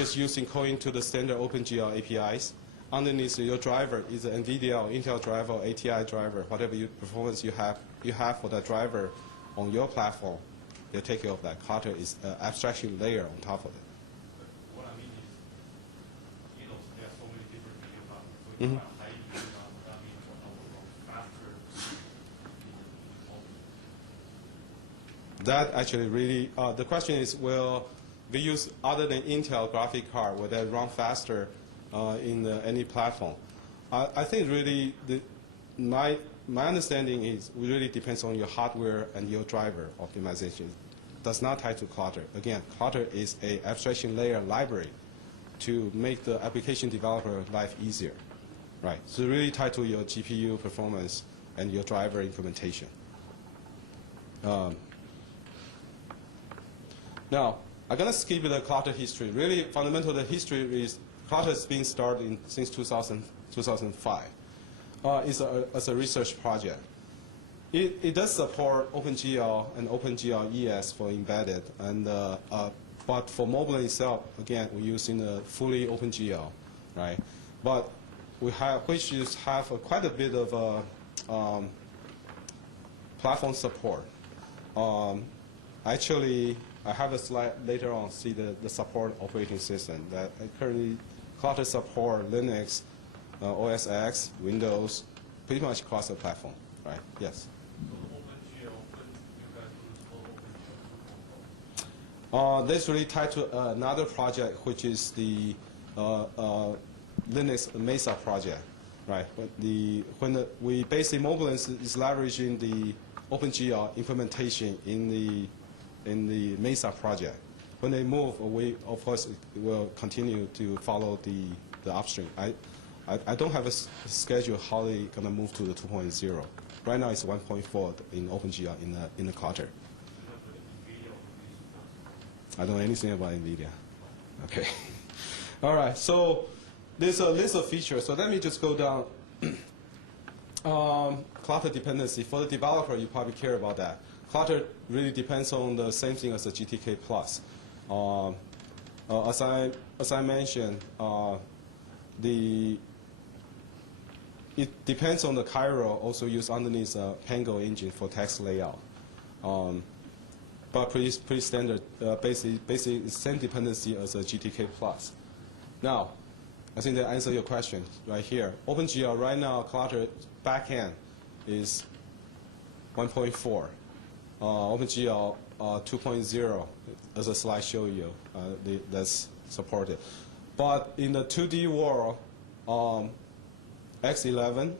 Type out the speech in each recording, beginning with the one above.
just using calling to the standard OpenGL APIs. Underneath your driver is an NVIDIA or Intel driver or ATI driver, whatever performance you have for that driver on your platform. They'll take care of that. Clutter is an abstraction layer on top of it. What I mean is, there are so many different video platforms. So Mm-hmm. high that means faster. That actually really, the question is, will we use other than Intel graphic card, will that run faster in any platform? I think really, my understanding is it really depends on your hardware and your driver optimization. It does not tie to Clutter. Again, Clutter is an abstraction layer library to make the application developer life easier, right? So really tied to your GPU performance and your driver implementation. Now, I'm going to skip the Clutter history. Really, fundamental the history is Clutter has been started since 2005. It's as a research project. It does support OpenGL and OpenGL ES for embedded, and but for mobile itself, again, we're using the fully OpenGL, right? But we have quite a bit of platform support. Actually, I have a slide later on see the support operating system that currently Clutter support Linux, OS X, Windows, pretty much across the platform, right? Yes. That's really tied to another project, which is the Linux Mesa project, right? We basically mobile is leveraging the OpenGL implementation in the Mesa project. When they move, we of course will continue to follow the upstream. I don't have a schedule how they're going to move to the 2.0. Right now it's 1.4 in OpenGL in the Clutter. I don't know anything about NVIDIA. Okay. All right. So there's a list of features. So let me just go down. Clutter dependency. For the developer, you probably care about that. Clutter really depends on the same thing as the GTK plus. As I mentioned, it depends on the Cairo. Also use underneath Pango engine for text layout. But pretty standard. Basically, same dependency as a GTK plus. Now, I think that answers your question right here. OpenGL right now, Clutter backend is 1.4. OpenGL 2.0, as a slide show you, that's supported. But in the 2D world, X11,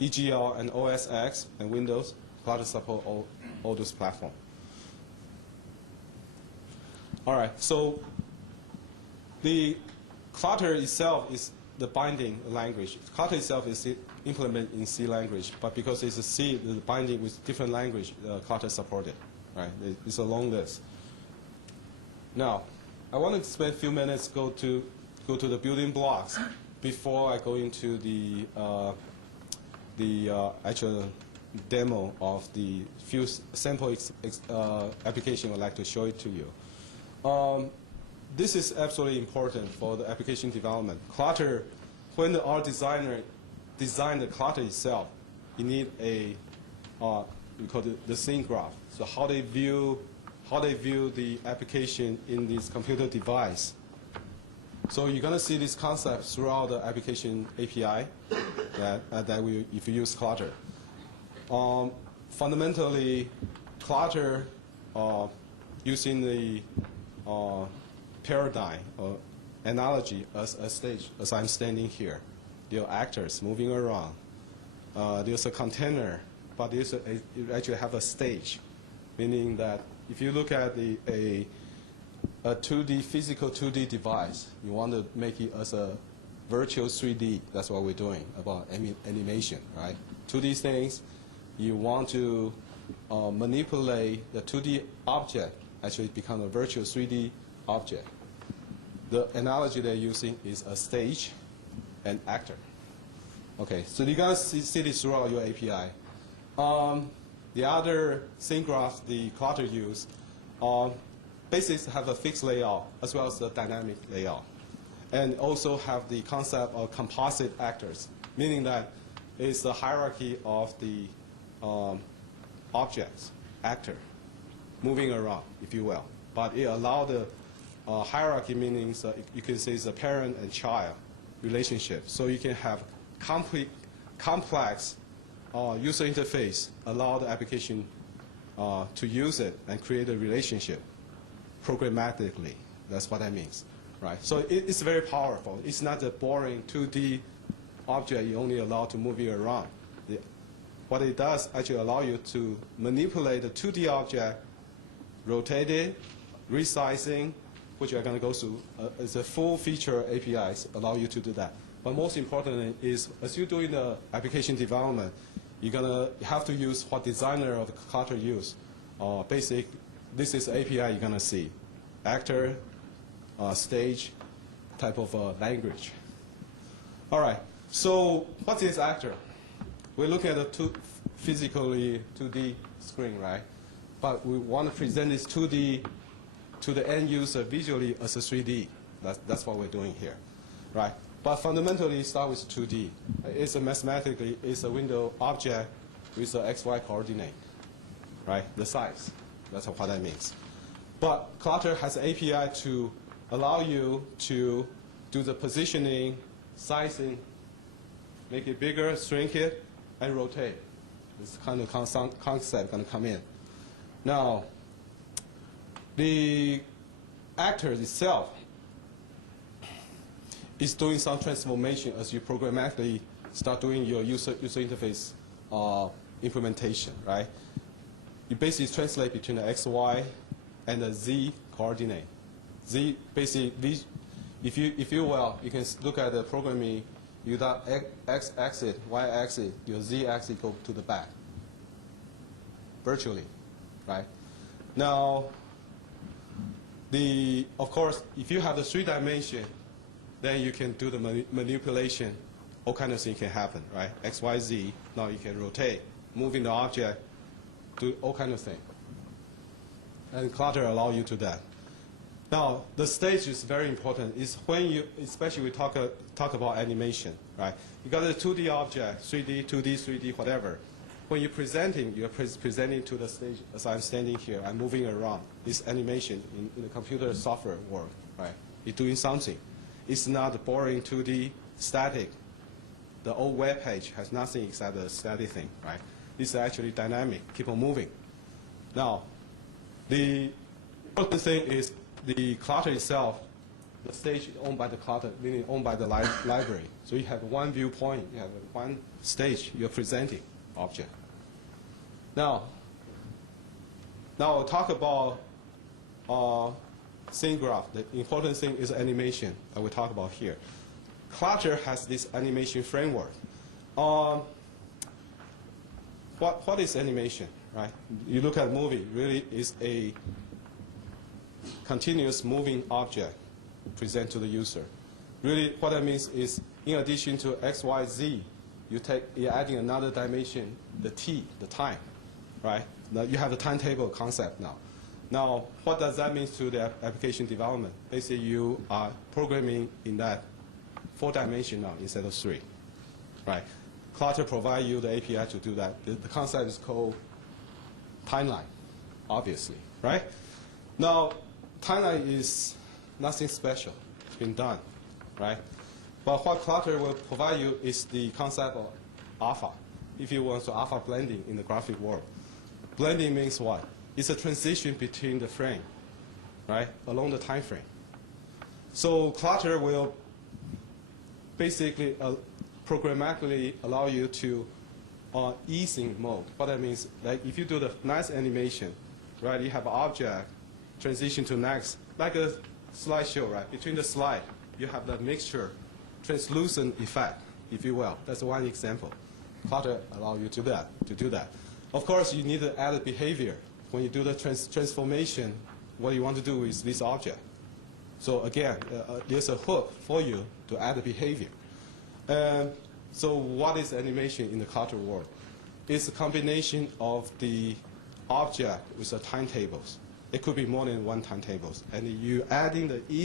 EGL, and OS X, and Windows, Clutter support all those platforms. All right, so the Clutter itself is the binding language. Clutter itself is implemented in C language, but because it's a C, the binding with different language, Clutter supported. Right? It's a long list. Now, I want to spend a few minutes go to the building blocks before I go into the actual demo of the few sample application I'd like to show it to you. This is absolutely important for the application development. Clutter, when our designer designed the Clutter itself, you need a we call it the scene graph. So how they view the application in this computer device. So you're going to see this concept throughout the application API if you use Clutter. Fundamentally, Clutter using the paradigm or analogy as a stage, as I'm standing here. There are actors moving around. There's a container, but you actually have a stage, meaning that if you look at a 2D, physical 2D device, you want to make it as a virtual 3D. That's what we're doing about animation, right? 2D things, you want to manipulate the 2D object, actually become a virtual 3D object. The analogy they're using is a stage and actor. Okay, so you're going to see this throughout your API. The other scene graph the Clutter use, basically have a fixed layout as well as the dynamic layout. And also have the concept of composite actors, meaning that it's the hierarchy of the objects, actor, moving around, if you will. But it allows the hierarchy, meaning you can say it's a parent and child relationship. So you can have complex user interface, allow the application to use it and create a relationship programmatically. That's what that means, right? So it's very powerful. It's not a boring 2D object you only allow to move you around. What it does actually allow you to manipulate the 2D object, rotate it, resizing, which you're going to go through. It's a full feature APIs allow you to do that. But most importantly is, as you're doing the application development, you're going to have to use what designer of the Clutter use. Basic, this is API you're going to see. Actor, stage, type of language. All right, so what is actor? We're looking at a physically 2D screen, right? But we want to present this 2D to the end user visually as a 3D. That's what we're doing here, right? But fundamentally, start with 2D. It's mathematically, it's a window object with an XY coordinate, right? The size. That's what that means. But Clutter has an API to allow you to do the positioning, sizing, make it bigger, shrink it, and rotate. This kind of concept going to come in. Now, the actor itself is doing some transformation as you programmatically start doing your user interface implementation, right? You basically translate between the X, Y, and the Z coordinate. Z basically, if you will, you can look at the programming. You got X axis, Y axis, your Z axis go to the back, virtually, right? Now, of course, if you have the 3 dimension, then you can do the manipulation. All kind of things can happen, right? X, Y, Z. Now you can rotate, moving the object, do all kind of things. And Clutter allow you to do that. Now, the stage is very important. It's when you, especially we talk about animation, right? You got a 2D object, 3D, 2D, 3D, whatever. When you're presenting, you're presenting to the stage as I'm standing here. I'm moving around. This animation in the computer software world, right? You're doing something. It's not boring 2D static. The old web page has nothing except a static thing, right? It's actually dynamic, keep on moving. Now, the important thing is the Clutter itself, the stage is owned by the Clutter, meaning owned by the library. So you have one viewpoint, you have one stage you're presenting object. Now we'll talk about scene graph. The important thing is animation that we talk about here. Clutter has this animation framework. What is animation, right? You look at movie, really is a continuous moving object present to the user. Really, what that means is, in addition to X, Y, Z, you're adding another dimension, the T, the time, right? Now you have a timetable concept now. Now, what does that mean to the application development? Basically, you are programming in that 4 dimension now instead of 3, right? Clutter provides you the API to do that. The concept is called timeline, obviously, right? Now, timeline is nothing special. It's been done, right? But what Clutter will provide you is the concept of alpha, if you want to alpha blending in the graphic world. Blending means what? It's a transition between the frame, right, along the time frame. So Clutter will basically programmatically allow you to easing mode. What that means, like if you do the nice animation, right, you have an object, transition to next, like a slideshow, right? Between the slide, you have that mixture, translucent effect, if you will. That's one example. Clutter allow you to do that. Of course, you need to add a behavior. When you do the transformation, what you want to do is this object. So again, there's a hook for you to add a behavior. So what is animation in the Clutter world? It's a combination of the object with the timetables. It could be more than one timetables. And you adding the